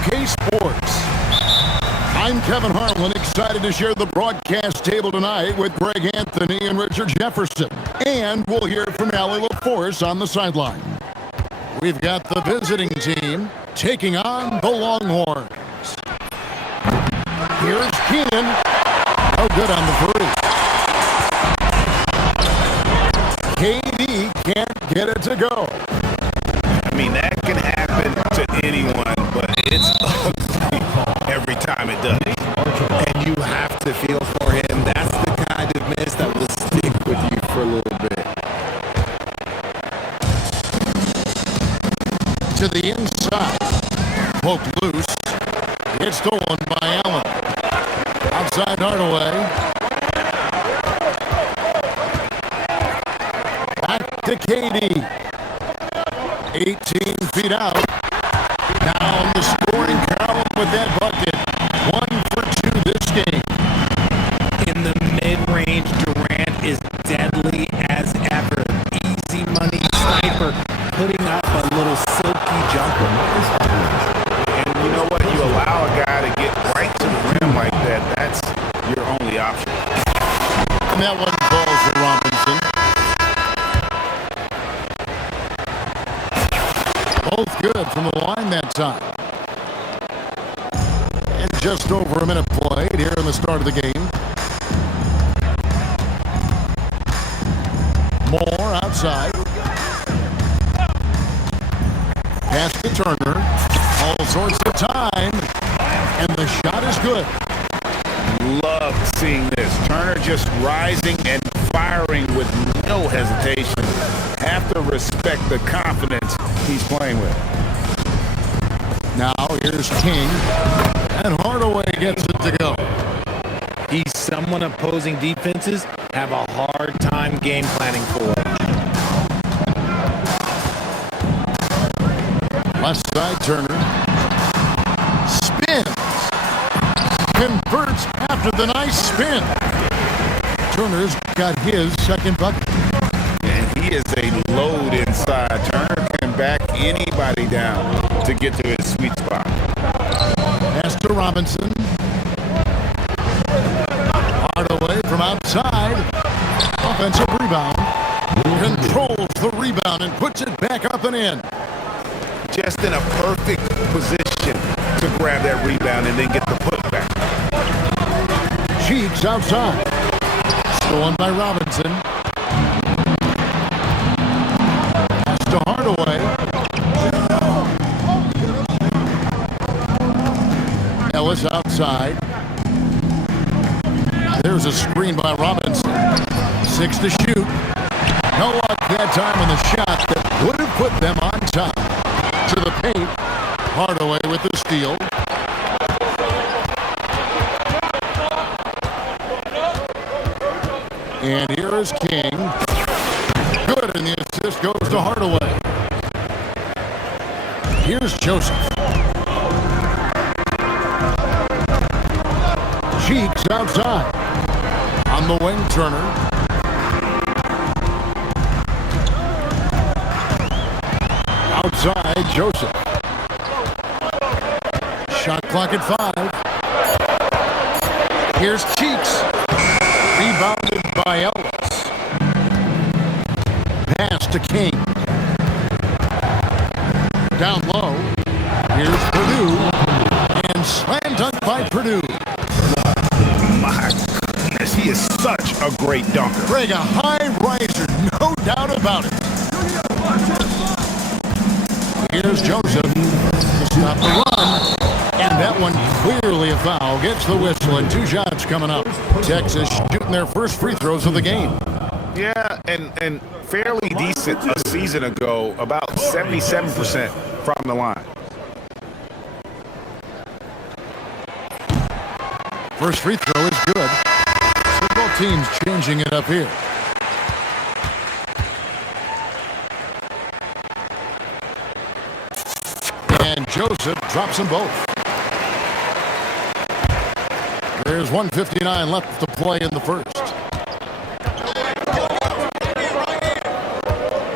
OK Sports. I'm Kevin Harlan, excited to share the broadcast table tonight with Greg Anthony and Richard Jefferson. And we'll hear from Allie LaForce on the sideline. We've got the visiting team taking on the Longhorns. Here's Keenan. No good on the three. KD can't get it to go. I mean, that can happen to anyone, but it's ugly every time it does. And you have to feel for him. That's the kind of miss that will stick with you for a little bit. To the inside. Poked loose. It's stolen by Allen. Outside Hardaway. Back to KD. 18 feet out. Down the scoring column with that bucket. 1 for 2 this game. In the mid-range, Durant is deadly as ever. Easy money sniper, putting up a little silky jumper. And you know what? You allow a guy to get right to the rim like that. That's your only option. And that one falls for Robinson. Both good from the line that time. And just over a minute played here in the start of the game. Moore outside. Pass to Turner. All sorts of time. And the shot is good. Love seeing this. Turner just rising and firing with no hesitation. Have to respect the confidence he's playing with. Now here's King. And Hardaway gets it to go. He's someone opposing defenses have a hard time game planning for. Left side, Turner. Spins. Converts after the nice spin. Turner's got his second bucket. And he is a load inside. Turner can back anybody down to get to his sweet spot. Pass to Robinson. Hardaway from outside. Offensive rebound. Controls the rebound and puts it back up and in. Just in a perfect position to grab that rebound and then get the putback. Cheeks outside. Stolen by Robinson. Pass to Hardaway. Ellis outside. There's a screen by Robinson. 6 to shoot. No luck that time on the shot that would have put them on top. To the paint. Hardaway with the steal. And here is King. Good, and the assist goes to Hardaway. Here's Joseph. Cheeks outside. On the wing, Turner. Outside, Joseph. Shot clock at 5. Here's Cheeks. Rebounded by Ellis. Pass to King. Down low. Here's Purdue. And slam dunk by Purdue. My goodness, he is such a great dunker. Greg, a high riser, no doubt about it. Here's Joseph to stop the run. And that one clearly a foul. Gets the whistle and 2 shots coming up. Texas shooting their first free throws of the game. Yeah, and fairly decent a season ago, about 77% from the line. First free throw is good. So both teams changing it up here. And Joseph drops them both. There's 1:59 left to play in the first.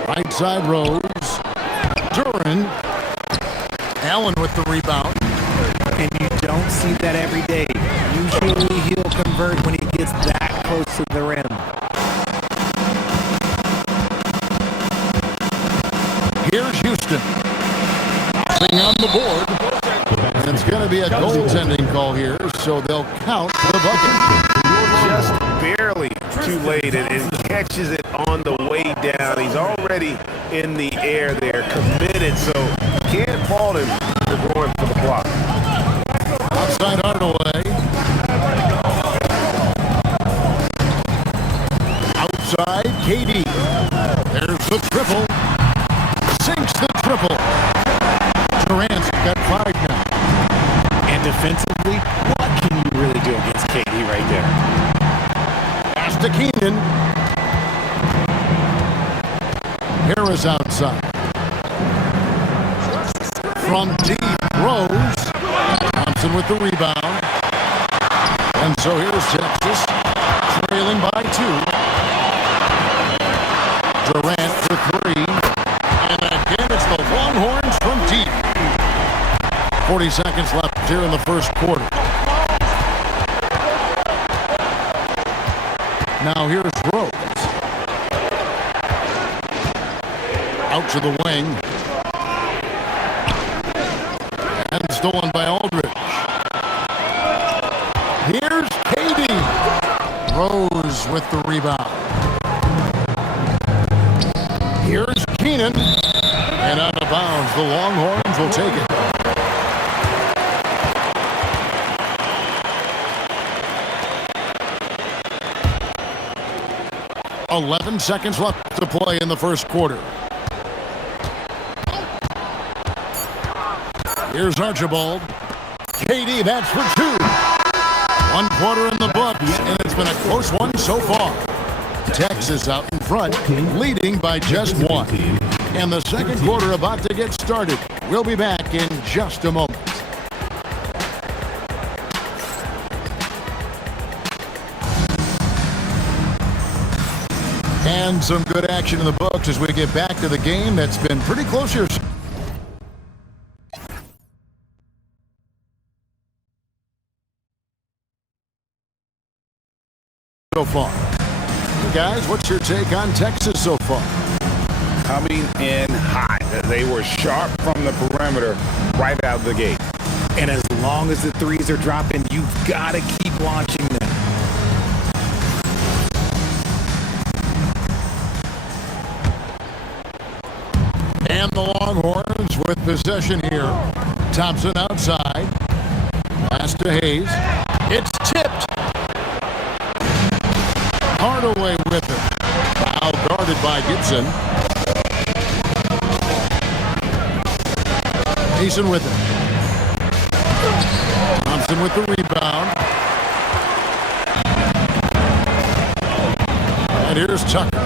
Right side Rose. Durant. Allen with the rebound. don't see that every day. Usually he'll convert when he gets that close to the rim. Here's Houston. Nothing on the board. And it's going to be a goaltending call here, so they'll count the bucket. Just barely too late, and catches it on the way down. He's already in the air there, committed, so can't fault him for going for the block. Outside Hardaway. Outside KD. There's the triple. Sinks the triple. Durant's got 5 now. And defensively, what can you really do against KD right there? Pass to Keenan. Harris outside. From deep, Rose. Thompson with the rebound. And so here's Texas, trailing by 2. Durant for 3. And again, it's the Longhorns from deep. 40 seconds left here in the first quarter. Now here's Rose. Out to the wing. And stolen by Aldridge. Here's KD. Rose with the rebound. Here's Keenan. And out of bounds, the Longhorns will take it. .11 seconds left to play in the first quarter. Here's Archibald. KD, that's for 2. 1 quarter in the books, and it's been a close one so far. Texas out in front, leading by just 1. And the second quarter about to get started. We'll be back in just a moment. And some good action in the books as we get back to the game that's been pretty close here so far. Hey guys, what's your take on Texas so far? Coming in hot. They were sharp from the perimeter right out of the gate. And as long as the threes are dropping, you've got to keep launching them. And the Longhorns with possession here. Thompson outside. Pass to Hayes. It's tipped. Hardaway with it. Foul guarded by Gibson. Mason with it. Thompson with the rebound. And here's Tucker.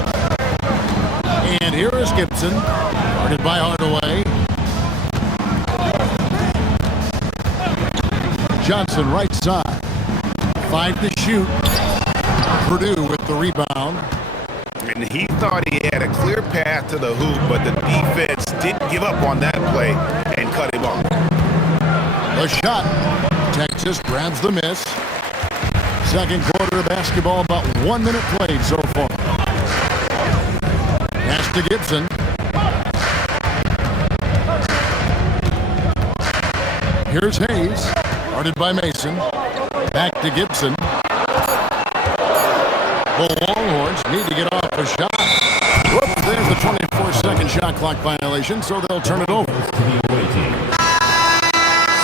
And here is Gibson. Guarded by Hardaway. Johnson right side. 5 to shoot. Purdue with the rebound. And he thought he had a clear path to the hoop, but the defense didn't give up on that play and cut him off. The shot. Texas grabs the miss. Second quarter of basketball, about 1 minute played so far. Pass to Gibson. Here's Hayes. Guarded by Mason. Back to Gibson. The Longhorns need to get off a shot. Whoops, there's the 24-second shot clock violation, so they'll turn it over.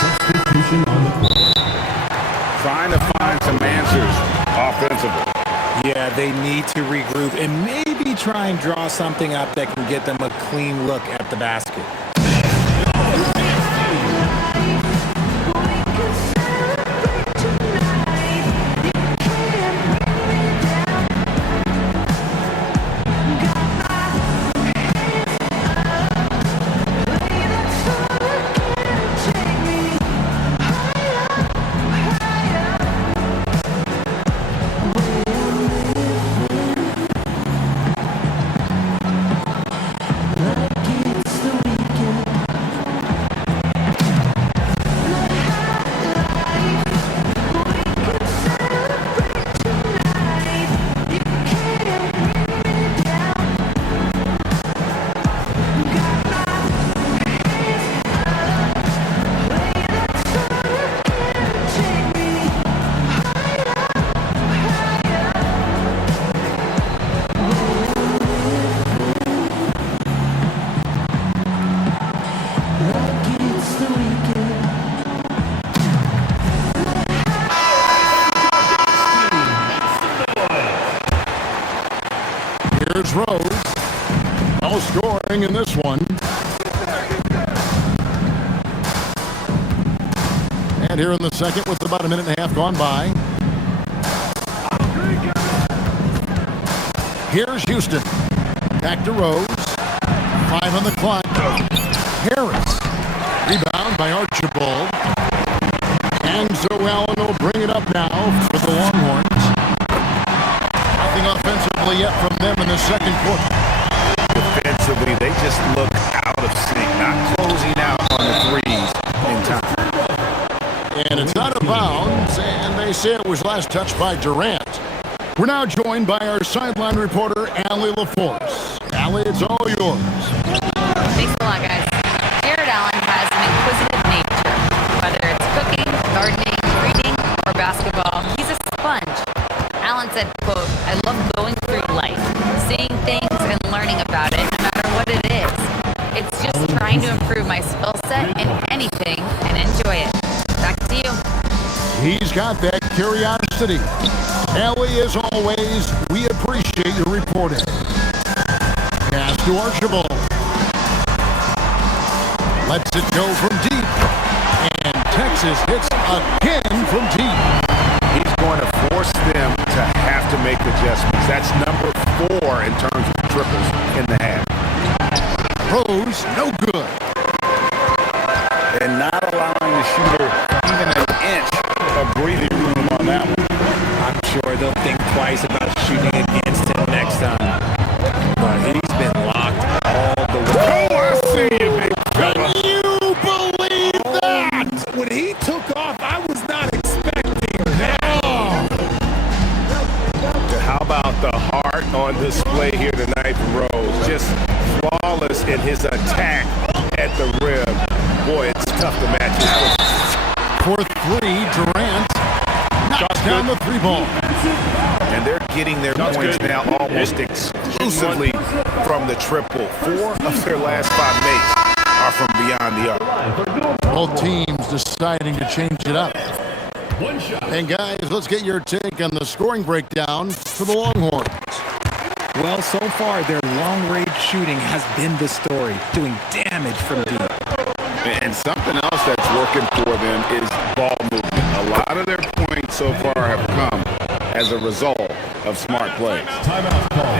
Substitution on the court. Trying to find some answers offensively. Yeah, they need to regroup and maybe try and draw something up that can get them a clean look at the basket. throws. No scoring in this one. And here in the second with about a minute and a half gone by. Here's Houston. Back to Rose. 5 on the clock. Harris. Rebound by Archibald. And so Allen will bring it up now for the Longhorns. Nothing offensively yet from them in the second quarter. Defensively, they just look out of sync, not closing out on the threes in time. And it's out of bounds, and they say it was last touched by Durant. We're now joined by our sideline reporter, Allie LaForce. Allie, it's all yours. Thanks a lot, guys. Jared Allen has an inquisitive nature. Whether it's cooking, gardening, reading, or basketball, he's a sponge. Allen said, quote, "I love going through life, seeing things and learning about it, no matter what it is. It's just trying to improve my skill set in anything and enjoy it." Back to you. He's got that curiosity. Allie, as always, we appreciate your reporting. Pass to Archibald. Lets it go from deep. And Texas hits again from deep. He's going to force them to have to make adjustments. That's number 4 in terms of triples in the half. Rose, no good. And not allowing the shooter even an inch of breathing room on that one. I'm sure they'll think twice about shooting against him next time. But he's been locked all the way. Oh, I see you, big fella. Can you believe that? When he took off, I was not expecting that. How about the heart on display here tonight from Rose? Just flawless in his attack at the rim. Boy, it's tough to match this. For 3, Durant knocks down the 3 ball. And they're getting their points now almost exclusively from the triple. 4 of their last 5 makes are from beyond the arc. Both teams deciding to change it up. And guys, let's get your take on the scoring breakdown for the Longhorns. Well, so far, their long-range shooting has been the story, doing damage from deep. And something else that's working for them is ball movement. A lot of their points so far have come as a result of smart plays.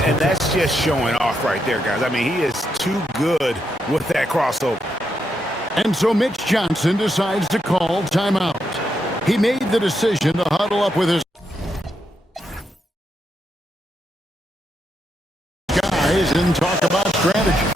And that's just showing off right there, guys. I mean, he is too good with that crossover. And so Mitch Johnson decides to call timeout. He made the decision to huddle up with his guys and talk about strategy.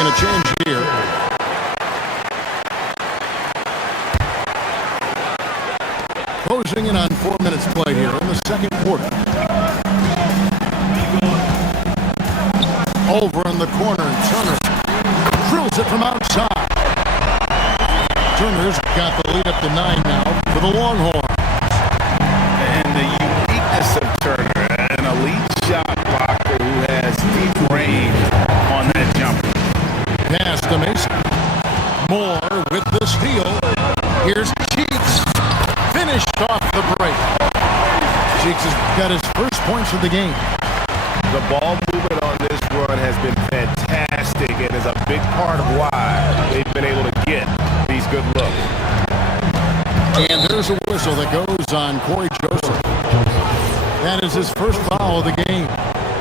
A change here. Closing in on 4 minutes play here in the second quarter. Over in the corner, Turner drills it from outside. Turner's got the lead up to 9 now for the Longhorns. And the uniqueness of Turner, an elite shot blocker who has deep range on that jumper. Pass to Mason. Moore with the steal. Here's Cheeks. Finished off the break. Cheeks has got his first points of the game. The ball movement on this run has been fantastic and is a big part of why they've been able to get these good looks. And there's a whistle that goes on Corey Joseph. That is his first foul of the game.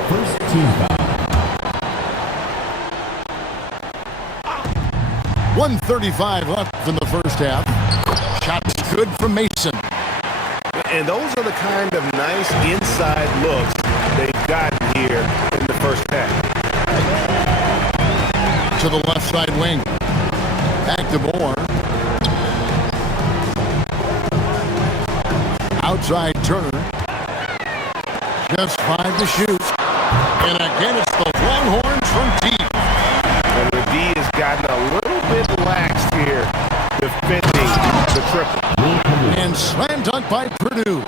First team foul. 1:35 left in the first half. Shots good from Mason. And those are the kind of nice inside looks they've gotten here in the first half. To the left side wing. Back to Moore. Outside Turner. Just 5 to shoot. And again, it's the Longhorns from deep. And the D has gotten a little bit lax here defending the triple. And slam dunk by Purdue.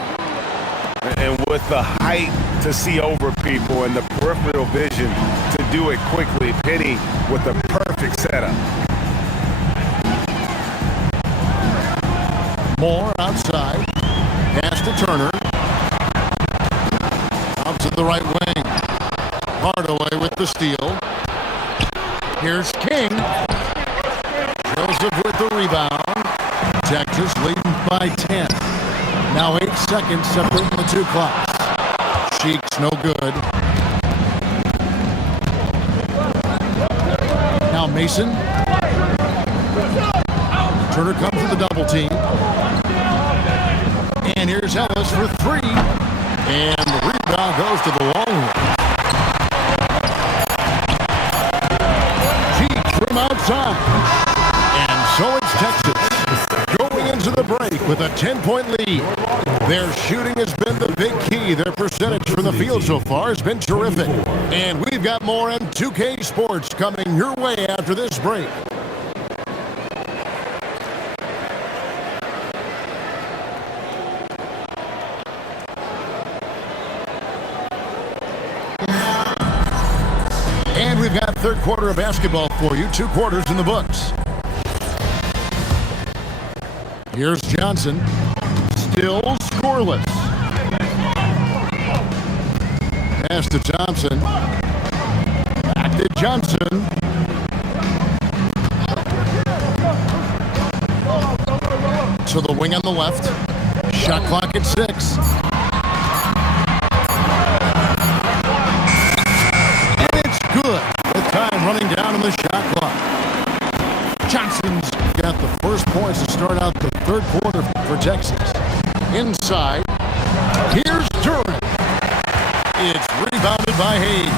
And with the height to see over people and the peripheral vision to do it quickly, Penny with the perfect setup. Moore outside. Pass to Turner. Out to the right wing. Hardaway with the steal. Here's King. Joseph with the rebound. Texas leading by 10. Now 8 seconds separating the two clocks. Sheik's no good. Now Mason. Turner comes with a double team. And here's Ellis for 3. And the rebound goes to the Longhorns. Cheek from outside. And so it's Texas going into the break with a 10-point lead. Their shooting has been the big key. Their percentage from the field so far has been terrific. And we've got more on 2K Sports coming your way after this break. And we've got third quarter of basketball for you. 2 quarters in the books. Here's Johnson. Still scoreless. Pass to Thompson. Back to Johnson. To the wing on the left. Shot clock at 6. Good. With time running down on the shot clock. Johnson's got the first points to start out the third quarter for Texas. Inside. Here's Durant. It's rebounded by Hayes.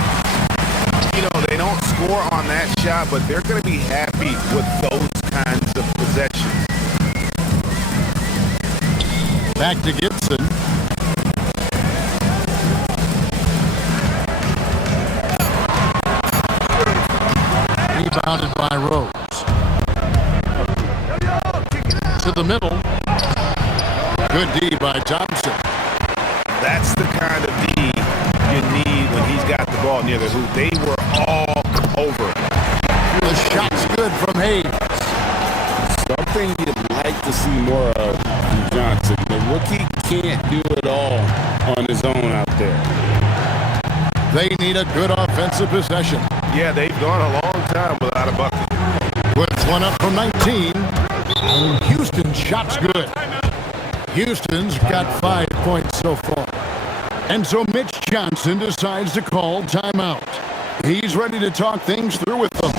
You know, they don't score on that shot, but they're going to be happy with those kinds of possessions. Back to Gibson. Rebounded by Rose. To the middle. Good D by Thompson. That's the kind of D you need when he's got the ball near the hoop. They were all over it. The shot's good from Hayes. Something you'd like to see more of from Johnson. The rookie can't do it all on his own out there. They need a good offensive possession. Yeah, they've gone a long time without a bucket. Puts one up from 19. Houston's shot's good. Houston's got 5 points so far. And so Mitch Johnson decides to call timeout. He's ready to talk things through with them.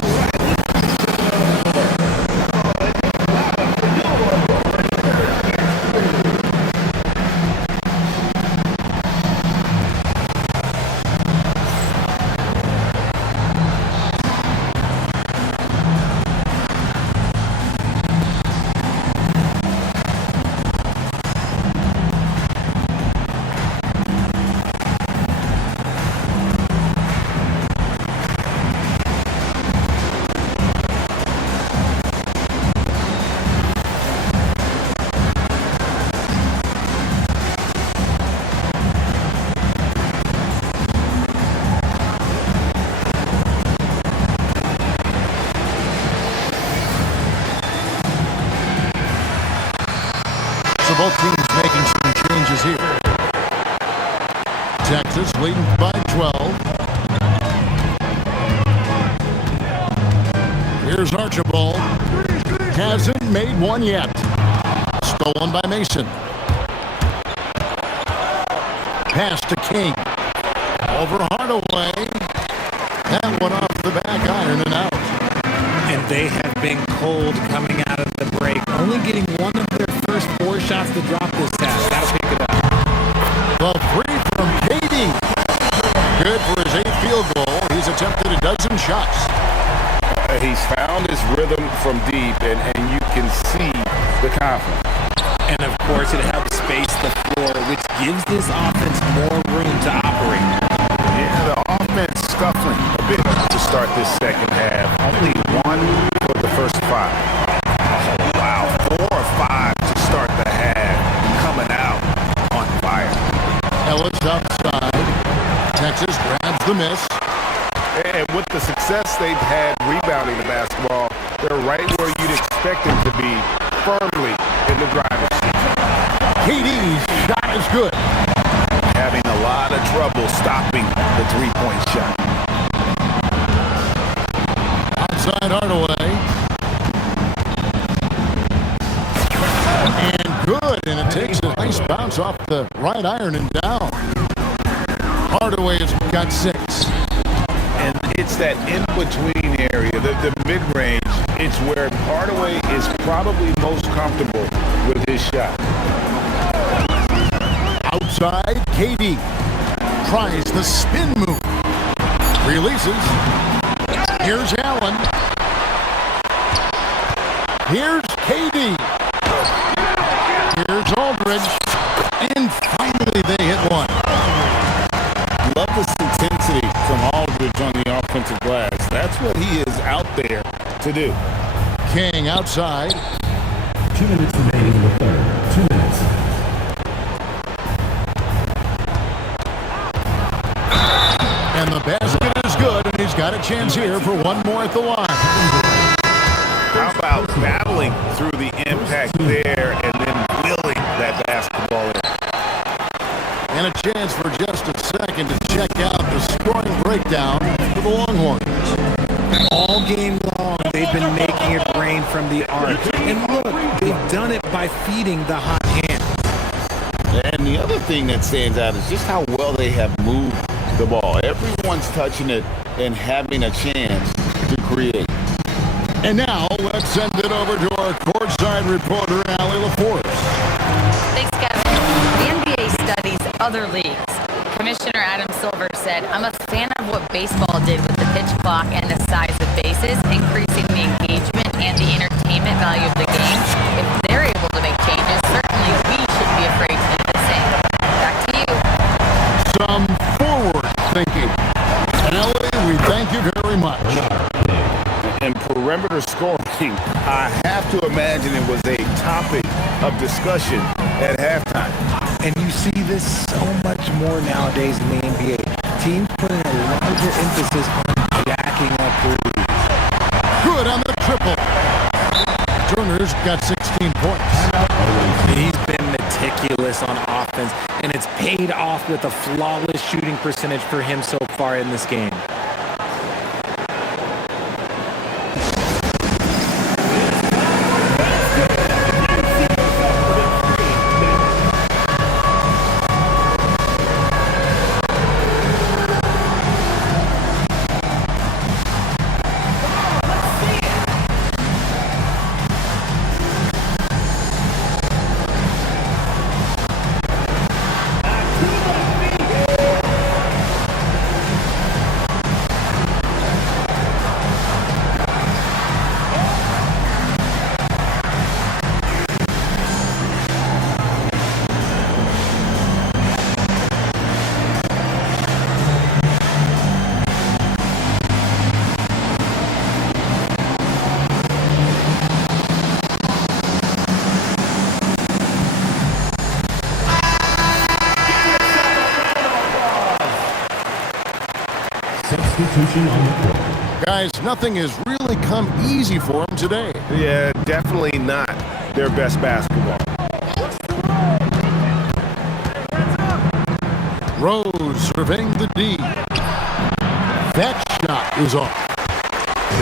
So both teams making some changes here. Texas leading by 12. Here's Archibald. Hasn't made one yet. Stolen by Mason. Pass to King. Over Hardaway. That one off the back iron and out. And they have been cold coming out of the break. Only getting one of their first 4 shots to drop this half. That'll pick it up. The three from KD. Good for his 8th field goal. He's attempted a dozen shots. He's found his rhythm from deep, and you can see the confidence. And of course, it helps space the floor, which gives this offense more room to operate. Yeah, the offense scuffling a bit to start this second half. Only 1 for the first 5. Oh, wow, 4 or 5 to start the half. Coming out on fire. Ellis outside. Texas grabs the miss. And with the success they've had rebounding the basketball, they're right where you'd expect them to be, firmly in the driver's seat. KD's shot is good. Having a lot of trouble stopping the three-point shot. Outside Hardaway. And good, and it takes a nice bounce off the right iron and down. Hardaway has got 6. And it's that in-between area, the mid-range. It's where Hardaway is probably most comfortable with his shot. Outside, KD tries the spin move. Releases. Here's Allen. Here's KD. Here's Aldridge. And finally they hit one. Love this intensity from Aldridge on the offensive glass. That's what he is out there to do. King outside. 2 minutes remaining in the third. 2 minutes. And the basket is good, and he's got a chance here for one more at the line. How about battling through the impact there and then willing that basketball in? And a chance for just a second to check out the scoring breakdown for the Longhorns. All game long, they've been making it rain from the arc. And look, they've done it by feeding the hot hand. And the other thing that stands out is just how well they have moved the ball. Everyone's touching it and having a chance to create. And now let's send it over to our courtside reporter, Allie LaForce. Thanks, Kevin. The NBA studies other leagues. Commissioner Adam Silver said, "I'm a fan of what baseball did with the pitch clock and the size of bases, increasing the engagement and the entertainment value of the game. If they're able to make changes, certainly we shouldn't be afraid to do the same." Back to you. Some forward thinking. Allie, we thank you very much. And perimeter scoring, I have to imagine it was a topic of discussion at halftime. And you see this so much more nowadays in the NBA. Teams putting a larger emphasis on jacking up threes. Good on the triple. Turner's got 16 points. He's been meticulous on offense, and it's paid off with a flawless shooting percentage for him so far in this game. Substitution on the court. Guys, nothing has really come easy for them today. Yeah, definitely not their best basketball. Rose surveying the D. That shot is off.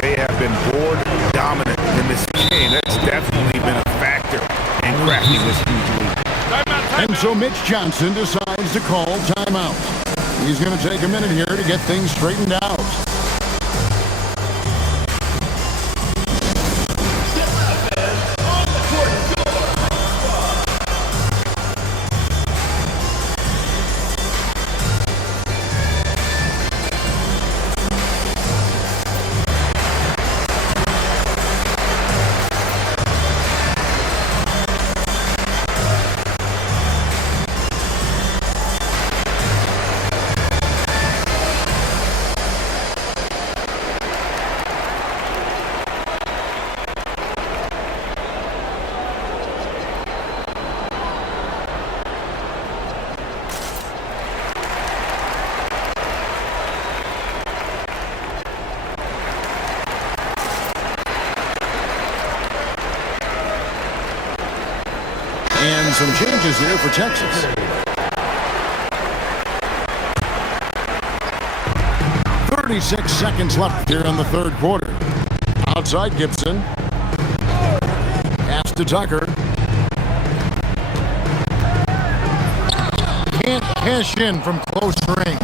They have been board dominant in this game. That's definitely been a factor and crafting this huge lead. And so Mitch Johnson decides to call timeout. He's going to take a minute here to get things straightened out. And some changes here for Texas. "36 seconds left here in the third quarter. Outside Gibson. Pass to Tucker. Can't cash in from close range.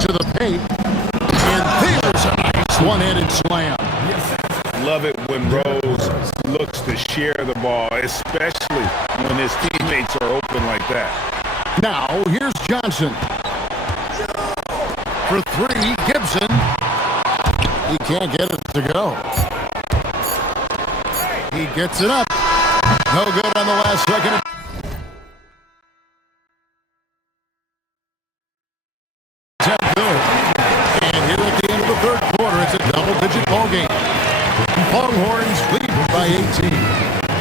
To the paint. And there's a nice one-handed slam. Love it when Rose looks to share the ball, especially when his teammates are open like that. Now, here's Johnson. For three, Gibson. He can't get it to go. He gets it up. No good on the last second. Good. And here at the end of the third quarter, it's a double-digit ball game. Longhorns lead by 18.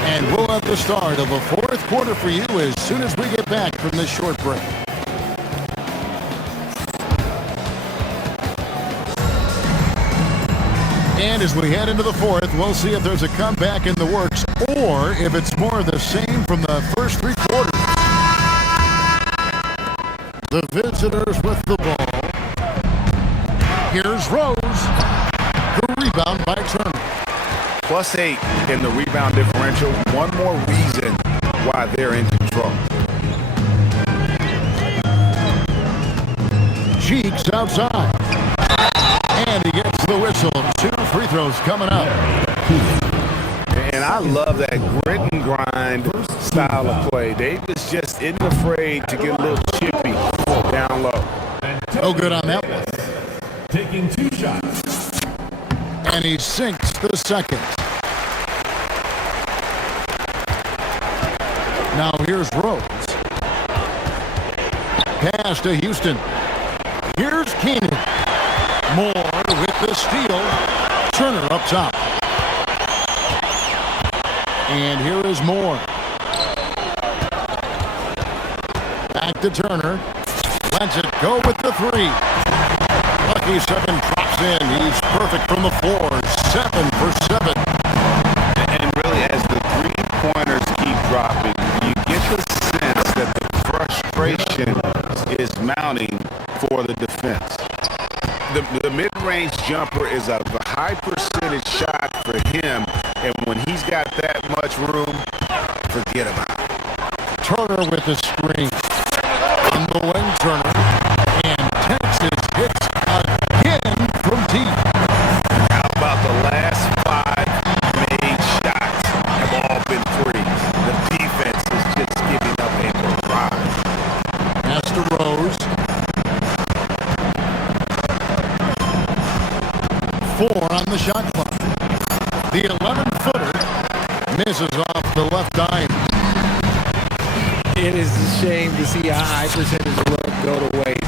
And we'll have the start of a fourth quarter for you as soon as we get back from this short break. And as we head into the fourth, we'll see if there's a comeback in the works or if it's more of the same from the first three quarters. The visitors with the ball. Here's Rose. The rebound by Turner. +8 in the rebound differential. One more reason why they're in control. Cheeks outside. And he gets the whistle. 2 free throws coming up. And I love that grit and grind style of play. Davis just isn't afraid to get a little chippy down low. No good on that one. Taking 2 shots. And he sinks the second. Now here's Rose. Pass to Houston. Here's Keenan. Moore with the steal. Turner up top. And here is Moore. Back to Turner. Lets it go with the three. Lucky 7 drops in. He's perfect from the floor. 7 for 7. And really, as the three-pointers keep dropping, you get the sense that the frustration is mounting for the defense. The mid-range jumper is a high percentage shot for him, and when he's got that much room, forget about it. Turner with the screen. On the wing, Turner. And Texas hits again from deep. How about the last 5 made shots have all been threes? The defense is just giving up a barrage. Pass to Rose. 4 on the shot clock. The 11-footer misses off the left eye. It is a shame to see a high percentage look go to waste.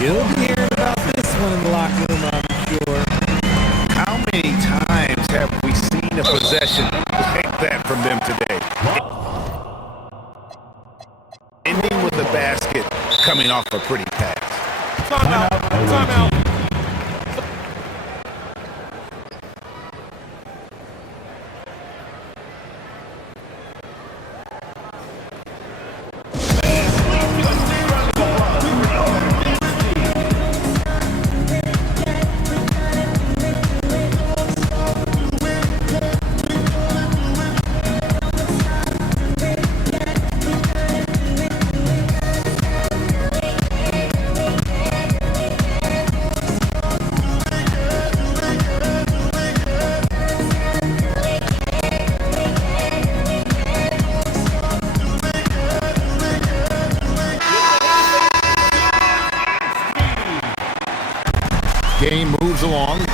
You'll be hearing about this one in the locker room, I'm sure. How many times have we seen a possession like that from them today? Ending with a basket coming off a pretty pass. Timeout.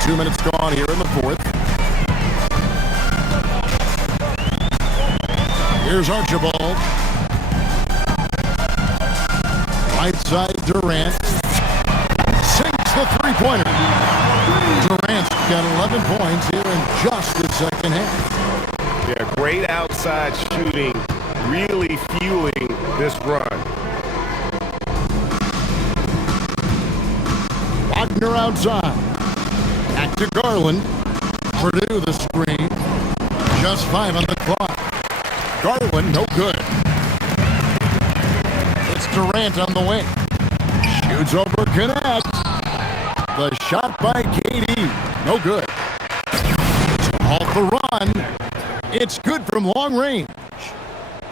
2 minutes gone here in the fourth. Here's Archibald. Right side, Durant. Sinks the three-pointer. Durant's got 11 points here in just the second half. Yeah, great outside shooting, really fueling this run. Wagner outside. Back to Garland. Purdue the screen. Just 5 on the clock. Garland, no good. It's Durant on the wing. Shoots over, connect. The shot by KD. No good. Off the run. It's good from long range.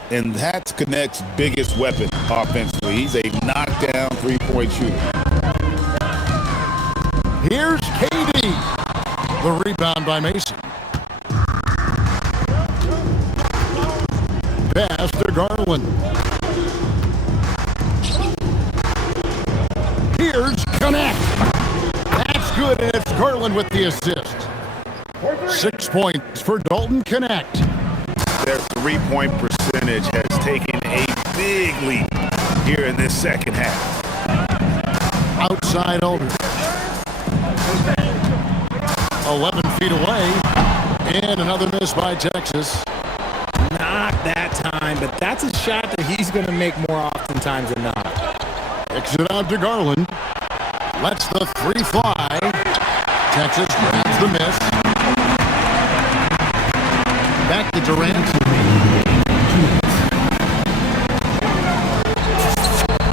And that's Connect's biggest weapon offensively. He's a knockdown three-point shooter. Here's KD. The rebound by Mason. Pass to Garland. Here's Connect. That's good, and it's Garland with the assist. 6 points for Dalton Connect. Their three-point percentage has taken a big leap here in this second half. Outside Aldridge. 11 feet away. And another miss by Texas. Not that time, but that's a shot that he's going to make more oftentimes than not. Kicks it out to Garland. Lets the three fly. Texas grabs the miss. Back to Durant.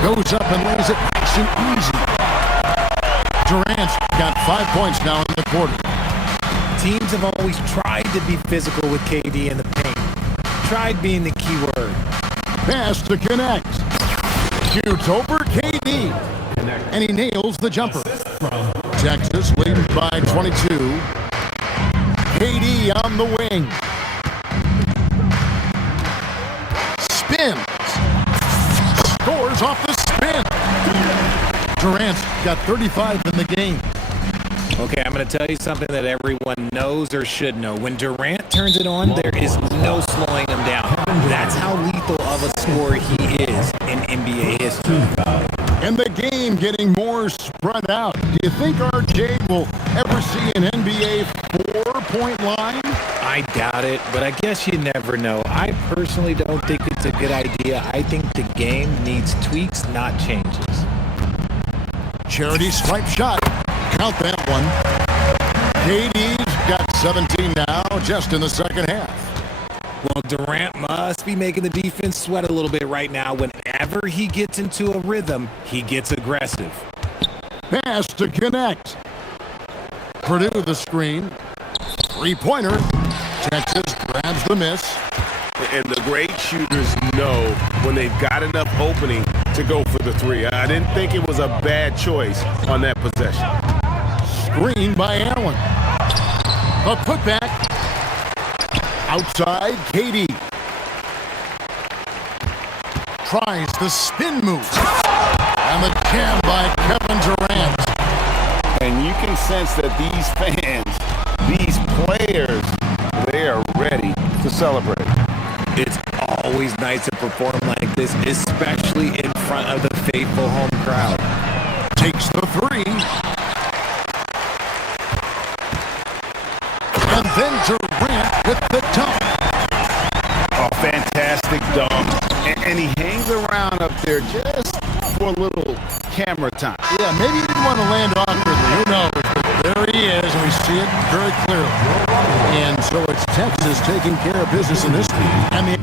Goes up and lays it nice and easy. Durant's got 5 points now in the quarter. Teams have always tried to be physical with KD in the paint. Tried being the key word. Pass to Connect. Shoots over KD. And he nails the jumper. Texas leading by 22. KD on the wing. Spins. Scores off the spin. Durant's got 35 in the game. Okay, I'm going to tell you something that everyone knows or should know. When Durant turns it on, there is no slowing him down. That's how lethal of a scorer he is in NBA history. And the game getting more spread out. Do you think RJ will ever see an NBA 4-point line? I doubt it, but I guess you never know. I personally don't think it's a good idea. I think the game needs tweaks, not changes. Charity swipe shot. Count that one. KD's got 17 now, just in the second half. Well, Durant must be making the defense sweat a little bit right now. Whenever he gets into a rhythm, he gets aggressive. Pass to Connect. Purdue the screen. Three-pointer. Texas grabs the miss. And the great shooters know when they've got enough opening to go for the three. I didn't think it was a bad choice on that possession. Screen by Allen. A putback. Outside, KD. Tries the spin move. And the jam by Kevin Durant. And you can sense that these fans, these players, they are ready to celebrate. It's always nice to perform like this, especially in front of the faithful home crowd. Takes the three. And then Durant with the dunk. A fantastic dunk. And he hangs around up there just for a little camera time. Yeah, maybe he didn't want to land awkwardly. Who knows? But there he is, and we see it very clearly. And so it's Texas taking care of business in this game. And the